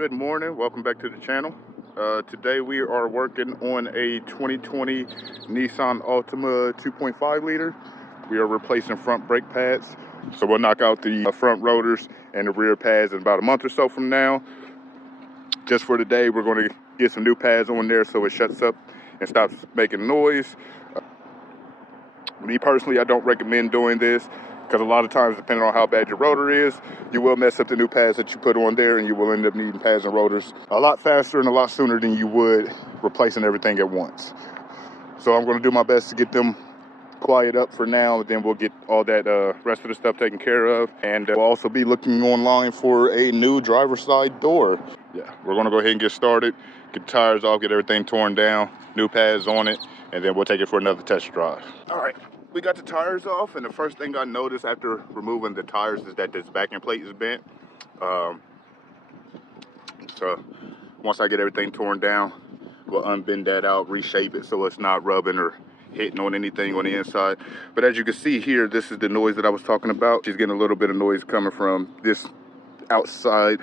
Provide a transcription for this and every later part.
Good morning, welcome back to the channel. Today we are working on a 2020 Nissan Altima 2.5 liter. We are replacing front brake pads. So we'll knock out the front rotors and the rear pads in about a month or so from now. Just for today, we're going to get some new pads on there so it shuts up and stops making noise. Me personally, I don't recommend doing this because a lot of times, depending on how bad your rotor is, you will mess up the new pads that you put on there, and you will end up needing pads and rotors a lot faster and a lot sooner than you would replacing everything at once. So I'm going to do my best to get them quiet up for now, and then we'll get all that rest of the stuff taken care of. And we'll also be looking online for a new driver's side door. Yeah, we're going to go ahead and get started, get the tires off, get everything torn down, new pads on it, and then we'll take it for another test drive. All right, we got the tires off, and the first thing I noticed after removing the tires is that this backing plate is bent. So once I get everything torn down, we'll unbend that out, reshape it so it's not rubbing or hitting on anything on the inside. But as you can see here, this is the noise that I was talking about. She's getting a little bit of noise coming from this outside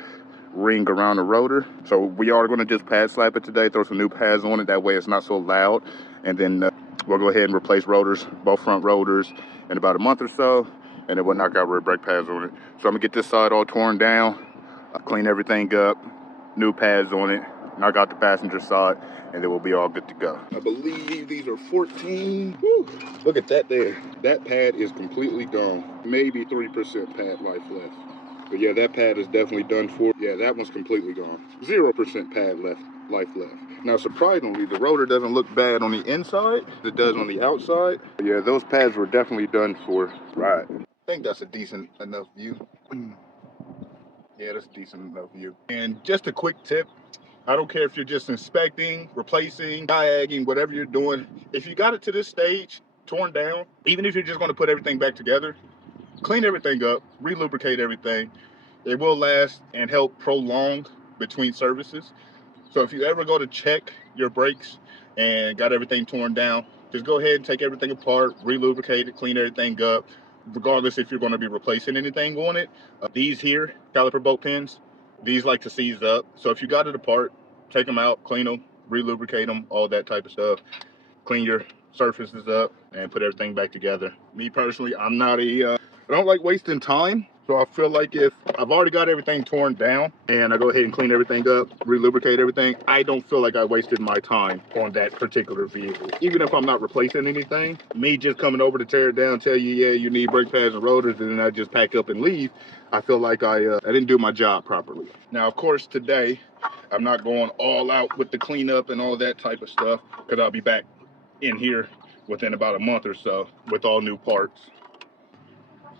ring around the rotor. So we are going to just pad slap it today, throw some new pads on it, that way it's not so loud. And then we'll go ahead and replace rotors, both front rotors, in about a month or so, and then we'll knock out rear brake pads on it. So I'm gonna get this side all torn down, clean everything up, new pads on it, knock out the passenger side, and then we'll be all good to go. I believe these are 14. Whew. Look at that there. That pad is completely gone. Maybe 3% pad life left. But yeah, that pad is definitely done for. Yeah, that one's completely gone. 0% pad life left. Now, surprisingly, the rotor doesn't look bad on the inside. It does on the outside. But yeah, those pads were definitely done for. Right. I think that's a decent enough view. Yeah, that's a decent enough view. And just a quick tip. I don't care if you're just inspecting, replacing, diagging, whatever you're doing. If you got it to this stage, torn down, even if you're just going to put everything back together, clean everything up, re-lubricate everything. It will last and help prolong between services. So if you ever go to check your brakes and got everything torn down, just go ahead and take everything apart, re-lubricate it, clean everything up, regardless if you're going to be replacing anything on it. These here, caliper bolt pins, these like to seize up. So if you got it apart, take them out, clean them, re-lubricate them, all that type of stuff. Clean your surfaces up and put everything back together. Me personally, I'm not I don't like wasting time. So I feel like if I've already got everything torn down and I go ahead and clean everything up, re-lubricate everything, I don't feel like I wasted my time on that particular vehicle. Even if I'm not replacing anything, me just coming over to tear it down, tell you, yeah, you need brake pads and rotors, and then I just pack up and leave, I feel like I didn't do my job properly. Now, of course, today, I'm not going all out with the cleanup and all that type of stuff, because I'll be back in here within about a month or so with all new parts.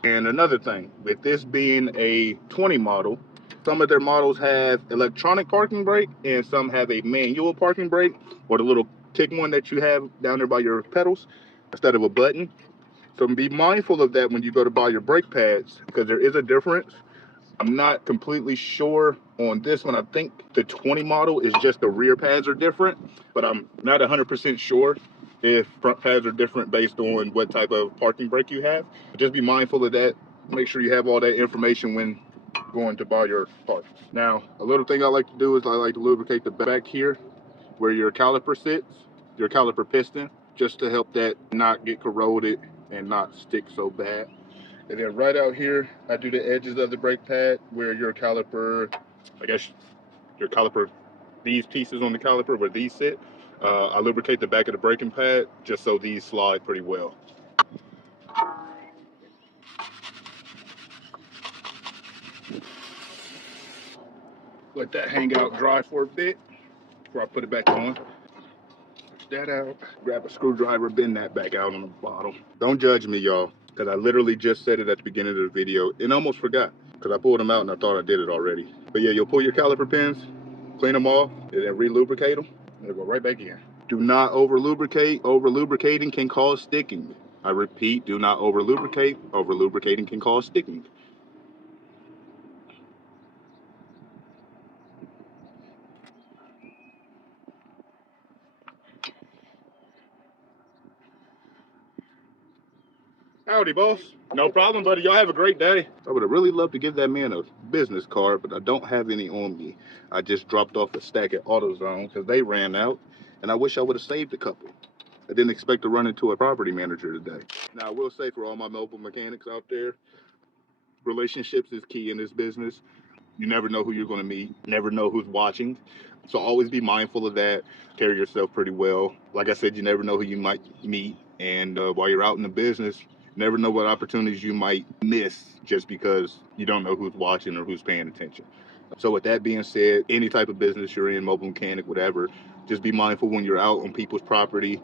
And another thing, with this being a 20 model, some of their models have electronic parking brake and some have a manual parking brake, or the little tick one that you have down there by your pedals instead of a button. So be mindful of that when you go to buy your brake pads, because there is a difference. I'm not completely sure on this one. I think the 20 model is just the rear pads are different, but I'm not 100% sure if front pads are different based on what type of parking brake you have. But just be mindful of that. Make sure you have all that information when going to buy your parts. Now, a little thing I like to do is I like to lubricate the back here where your caliper sits, your caliper piston, just to help that not get corroded and not stick so bad. And then right out here, I do the edges of the brake pad where your caliper, I guess your caliper, these pieces on the caliper where these sit, I lubricate the back of the braking pad just so these slide pretty well. Let that hang out dry for a bit before I put it back on. Push that out, grab a screwdriver, bend that back out on the bottom. Don't judge me, y'all, because I literally just said it at the beginning of the video and almost forgot because I pulled them out and I thought I did it already. But yeah, you'll pull your caliper pins, clean them off, and then re-lubricate them, and they'll go right back in. Do not over-lubricate. Over-lubricating can cause sticking. I repeat, do not over-lubricate. Over-lubricating can cause sticking. Howdy, boss. No problem, buddy. Y'all have a great day. I would have really loved to give that man a business card, but I don't have any on me. I just dropped off a stack at AutoZone because they ran out, and I wish I would have saved a couple. I didn't expect to run into a property manager today. Now, I will say for all my mobile mechanics out there, relationships is key in this business. You never know who you're going to meet, never know who's watching. So always be mindful of that. Carry yourself pretty well. Like I said, you never know who you might meet. And while you're out in the business, you never know what opportunities you might miss just because you don't know who's watching or who's paying attention. So with that being said, any type of business you're in, mobile mechanic, whatever, just be mindful when you're out on people's property,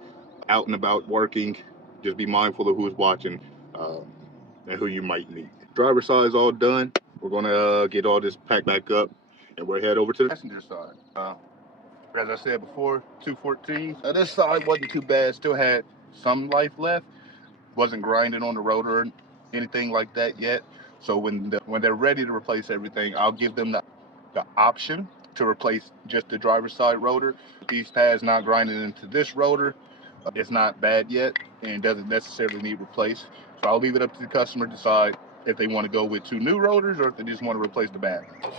out and about working. Just be mindful of who's watching and who you might meet. Driver's side is all done. We're gonna get all this packed back up, and we're head over to the passenger side. As I said before, 214. This side wasn't too bad. Still had some life left. Wasn't grinding on the rotor or anything like that yet. So when they're ready to replace everything, I'll give them the option to replace just the driver's side rotor. These pads not grinding into this rotor. It's not bad yet and doesn't necessarily need replaced. So I'll leave it up to the customer to decide if they want to go with 2 new rotors or if they just want to replace the bad ones.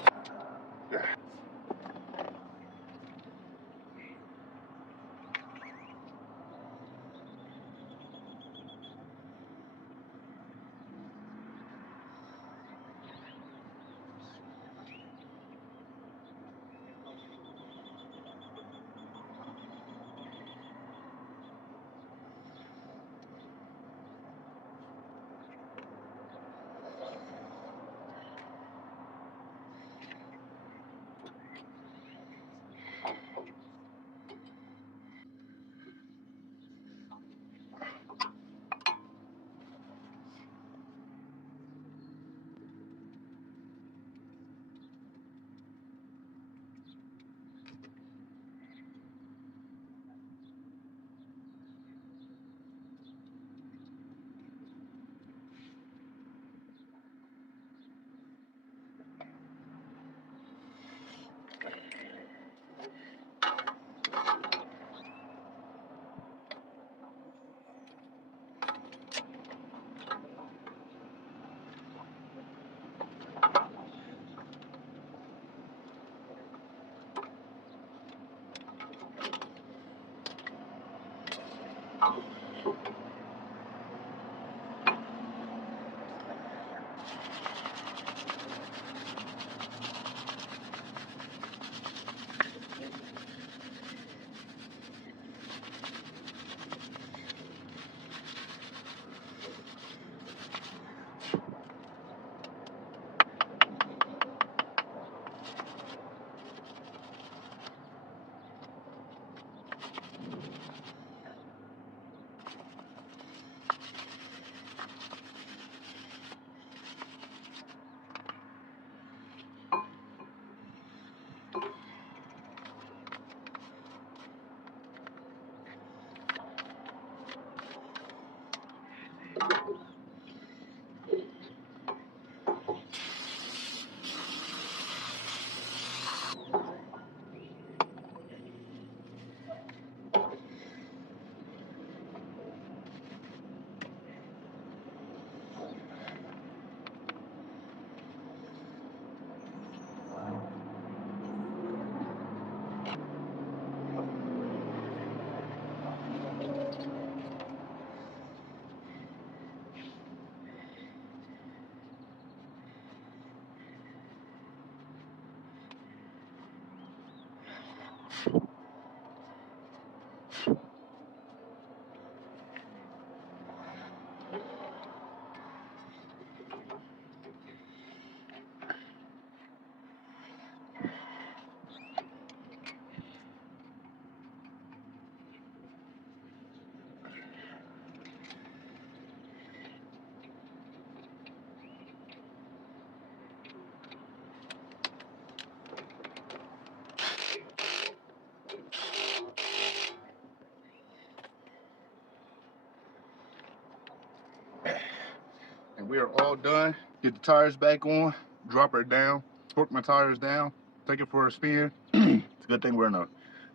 And we are all done. Get the tires back on, drop her down, torque my tires down, take it for a spin. It's a good thing we're in a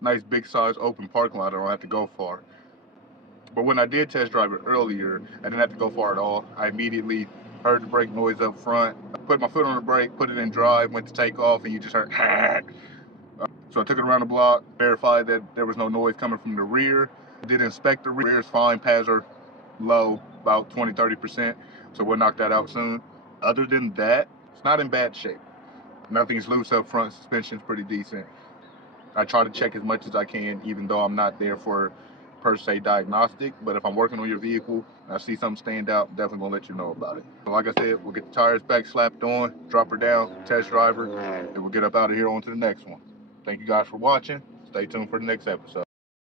nice big size open parking lot. I don't have to go far. But when I did test drive it earlier, I didn't have to go far at all. I immediately Heard the brake noise up front. Put my foot on the brake, put it in drive, went to take off, and you just heard so I took it around the block, verified that there was no noise coming from the rear. Did inspect the rear, it's fine, pads are low, about 20-30%, so we'll knock that out soon. Other than that, it's not in bad shape. Nothing's loose up front, suspension's pretty decent. I try to check as much as I can, even though I'm not there for per se diagnostic, but if I'm working on your vehicle and I see something stand out, I'm definitely gonna let you know about it. So like I said, we'll get the tires back slapped on, drop her down, test drive her, and we'll get up out of here on to the next one. Thank you guys for watching. Stay tuned for the next episode.